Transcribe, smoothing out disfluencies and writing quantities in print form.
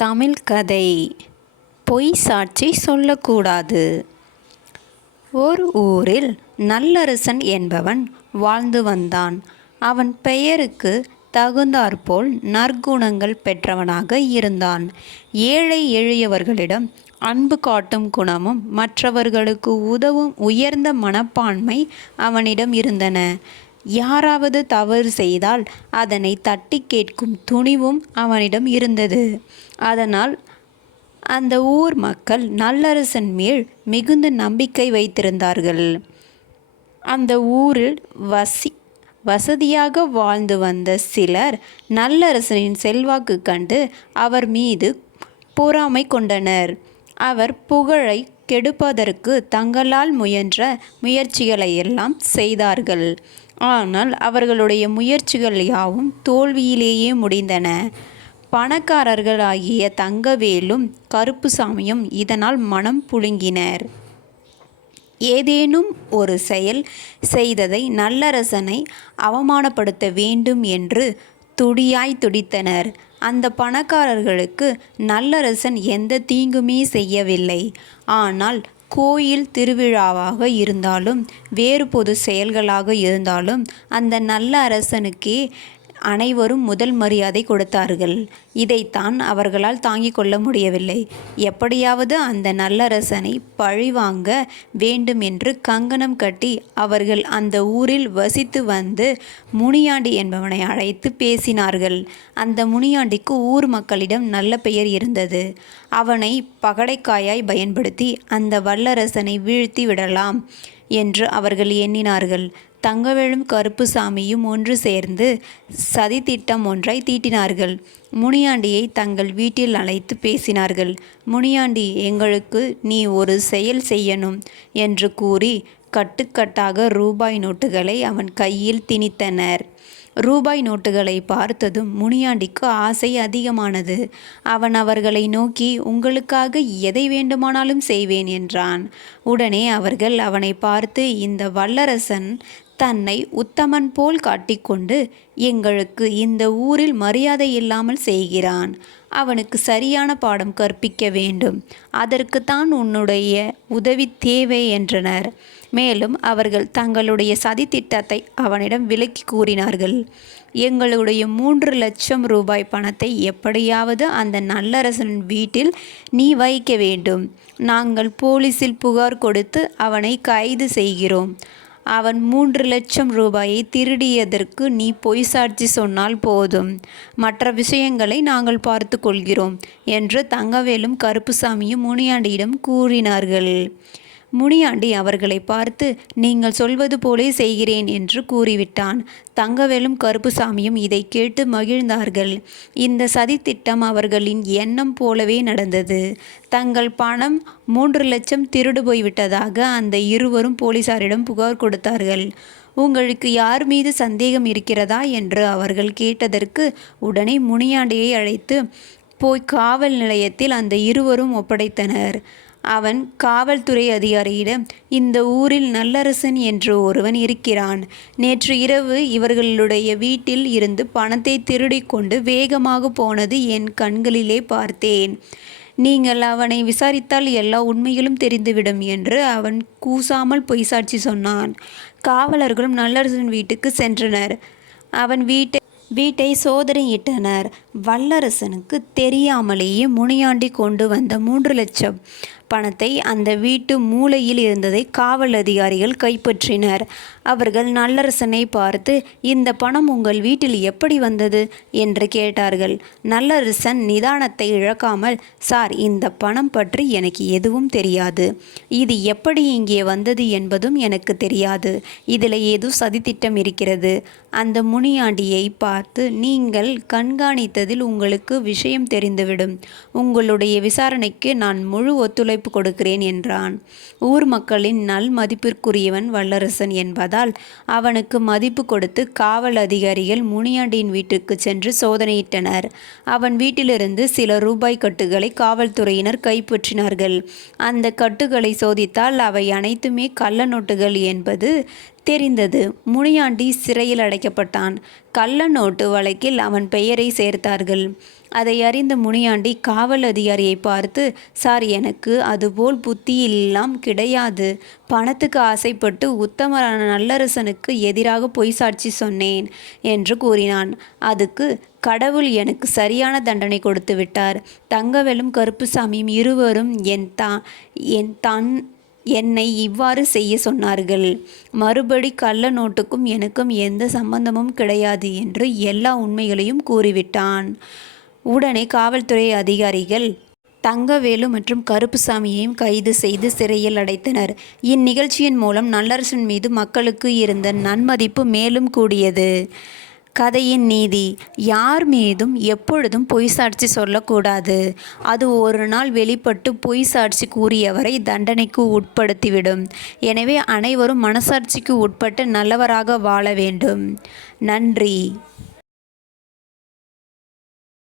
தமிழ் கதை. பொய் சாட்சி சொல்லக்கூடாது. ஒரு ஊரில் நல்லரசன் என்பவன் வாழ்ந்து வந்தான். அவன் பெயருக்கு தகுந்தாற்போல் நற்குணங்கள் பெற்றவனாக இருந்தான். ஏழை எளியவர்களிடம் அன்பு காட்டும் குணமும் மற்றவர்களுக்கு உதவும் உயர்ந்த மனப்பான்மை அவனிடம் இருந்தன. யாராவது தவறு செய்தால் அதனை தட்டி கேட்கும் துணிவும் அவனிடம் இருந்தது. அதனால் அந்த ஊர் மக்கள் நல்லரசன் மேல் மிகுந்த நம்பிக்கை வைத்திருந்தார்கள். அந்த ஊரில் வசதியாக வாழ்ந்து வந்த சிலர் நல்லரசனின் செல்வாக்கு கண்டு அவர் மீது பொறாமை கொண்டனர். அவர் புகழை கெடுப்பதற்கு தங்களால் முயன்ற முயற்சிகளையெல்லாம் செய்தார்கள். ஆனால் அவர்களுடைய முயற்சிகள் யாவும் தோல்வியிலேயே முடிந்தன. பணக்காரர்களாகிய தங்கவேலும் கருப்புசாமியும் இதனால் மனம் புழுங்கினர். ஏதேனும் ஒரு செயல் செய்ததை நல்லரசனை அவமானப்படுத்த வேண்டும் என்று துடியாய் துடித்தனர். அந்த பணக்காரர்களுக்கு நல்லரசன் எந்த தீங்குமே செய்யவில்லை. ஆனால் கோயில் திருவிழாவாக இருந்தாலும் வேறு பொது செயல்களாக இருந்தாலும் அந்த நல்ல அரசனுக்கே அனைவரும் முதல் மரியாதை கொடுத்தார்கள். இதைத்தான் அவர்களால் தாங்கிக் கொள்ள முடியவில்லை. எப்படியாவது அந்த நல்லரசனை பழிவாங்க வேண்டும் என்று கங்கணம் கட்டி அவர்கள் அந்த ஊரில் வசித்து வந்து முனியாண்டி என்பவனை அழைத்து பேசினார்கள். அந்த முனியாண்டிக்கு ஊர் மக்களிடம் நல்ல பெயர் இருந்தது. அவனை பகடைக்காயாய் பயன்படுத்தி அந்த வல்லரசனை வீழ்த்தி விடலாம் என்று அவர்கள் எண்ணினார்கள். தங்கவேலும் கருப்புசாமியும் ஒன்று சேர்ந்து சதி திட்டம் ஒன்றை தீட்டினார்கள். முனியாண்டியை தங்கள் வீட்டில் அழைத்து பேசினார்கள். முனியாண்டி, எங்களுக்கு நீ ஒரு செயல் செய்யணும் என்று கூறி கட்டுக்கட்டாக ரூபாய் நோட்டுகளை அவன் கையில் திணித்தனர். ரூபாய் நோட்டுகளை பார்த்ததும் முனியாண்டிக்கு ஆசை அதிகமானது. அவன் அவர்களை நோக்கி, உங்களுக்காக எதை வேண்டுமானாலும் செய்வேன் என்றான். உடனே அவர்கள் அவனை பார்த்து, இந்த வல்லரசன் தன்னை உத்தமன் போல் காட்டிக்கொண்டு எங்களுக்கு இந்த ஊரில் மரியாதை இல்லாமல் செய்கிறான். அவனுக்கு சரியான பாடம் கற்பிக்க வேண்டும். அதற்குத்தான் உன்னுடைய உதவி தேவை என்றனர். மேலும் அவர்கள் தங்களுடைய சதி திட்டத்தை அவனிடம் விளக்கி கூறினார்கள். எங்களுடைய 3 லட்சம் ரூபாய் பணத்தை எப்படியாவது அந்த நல்லரசன் வீட்டில் நீ வைக்க வேண்டும். நாங்கள் போலீசில் புகார் கொடுத்து அவனை கைது செய்கிறோம். அவன் 3 லட்சம் ரூபாயை திருடியதற்கு நீ பொய் சாட்சி சொன்னால் போதும். மற்ற விஷயங்களை நாங்கள் பார்த்து கொள்கிறோம் என்று தங்கவேலும் கருப்புசாமியும் முனியாண்டியிடம் கூறினார்கள். முனியாண்டி அவர்களை பார்த்து, நீங்கள் சொல்வது போலே செய்கிறேன் என்று கூறிவிட்டான். தங்கவேலும் கருப்புசாமியும் இதை கேட்டு மகிழ்ந்தார்கள். இந்த சதித்திட்டம் அவர்களின் எண்ணம் போலவே நடந்தது. தங்கள் பணம் 3 லட்சம் திருடு போய்விட்டதாக அந்த இருவரும் போலீசாரிடம் புகார் கொடுத்தார்கள். உங்களுக்கு யார் மீது சந்தேகம் இருக்கிறதா என்று அவர்கள் கேட்டதற்கு உடனே முனியாண்டியை அழைத்து போய் காவல் நிலையத்தில் அந்த இருவரும் ஒப்படைத்தனர். அவன் காவல்துறை அதிகாரியிடம், இந்த ஊரில் நல்லரசன் என்று ஒருவன் இருக்கிறான். நேற்று இரவு இவர்களுடைய வீட்டில் இருந்து பணத்தை திருடிக்கொண்டு வேகமாக போனது என் கண்களிலே பார்த்தேன். நீங்கள் அவனை விசாரித்தால் எல்லா உண்மைகளும் தெரிந்துவிடும் என்று அவன் கூசாமல் பொய் சாட்சி சொன்னான். காவலர்களும் நல்லரசன் வீட்டுக்கு சென்றனர். அவன் வீட்டை சோதனையிட்டனர். வல்லரசனுக்கு தெரியாமலேயே முனியாண்டி கொண்டு வந்த 3 லட்சம் பணத்தை அந்த வீட்டு மூலையில் இருந்ததை காவல் அதிகாரிகள் கைப்பற்றினர். அவர்கள் நல்லரசனை பார்த்து, இந்த பணம் உங்கள் வீட்டில் எப்படி வந்தது என்று கேட்டார்கள். நல்லரசன் நிதானத்தை இழக்காமல், சார், இந்த பணம் பற்றி எனக்கு எதுவும் தெரியாது. இது எப்படி இங்கே வந்தது என்பதும் எனக்கு தெரியாது. இதில் ஏதோ சதித்திட்டம் இருக்கிறது. அந்த முனியாண்டியை பார்த்து, நீங்கள் கண்காணித்ததில் உங்களுக்கு விஷயம் தெரிந்துவிடும். உங்களுடைய விசாரணைக்கு நான் முழு ஒத்துழைப்பு கொடுக்கிறேன் என்றான். ஊர் மக்களின் நல் மதிப்பிற்குரியவன் வல்லரசன் என்பதால் அவனுக்கு மதிப்பு கொடுத்து காவல் அதிகாரிகள் முனியாண்டியின் வீட்டுக்கு சென்று சோதனையிட்டனர். அவன் வீட்டிலிருந்து சில ரூபாய் கட்டுகளை காவல்துறையினர் கைப்பற்றினார்கள். அந்த கட்டுகளை சோதித்தால் அவை அனைத்துமே கள்ள நோட்டுகள் என்பது தெரிந்தது. முனியாண்டி சிறையில் அடைக்கப்பட்டான். கள்ள நோட்டு வழக்கில் அவன் பெயரை சேர்த்தார்கள். அதை அறிந்த முனியாண்டி காவல் அதிகாரியை பார்த்து, சார், எனக்கு அதுபோல் புத்தி எல்லாம் கிடையாது. பணத்துக்கு ஆசைப்பட்டு உத்தமரான நல்லரசனுக்கு எதிராக பொய் சாட்சி சொன்னேன் என்று கூறினான். அதுக்கு கடவுள் எனக்கு சரியான தண்டனை கொடுத்து விட்டார். தங்கவேலும் கருப்புசாமியும் இருவரும் என்னை இவ்வாறு செய்ய சொன்னார்கள். மறுபடி கள்ள நோட்டுக்கும் எனக்கும் எந்த சம்பந்தமும் கிடையாது என்று எல்லா உண்மைகளையும் கூறிவிட்டான். உடனே காவல்துறை அதிகாரிகள் தங்கவேலு மற்றும் கருப்புசாமியையும் கைது செய்து சிறையில் அடைத்தனர். இந்நிகழ்ச்சியின் மூலம் நல்லரசன் மீது மக்களுக்கு இருந்த நன்மதிப்பு மேலும் கூடியது. கதையின் நீதி: யார் மீதும் எப்பொழுதும் பொய் சாட்சி சொல்லக்கூடாது. அது ஒரு நாள் வெளிப்பட்டு பொய் சாட்சி கூறியவரை தண்டனைக்கு உட்படுத்திவிடும். எனவே அனைவரும் மனசாட்சிக்கு உட்பட்டு நல்லவராக வாழ வேண்டும். நன்றி.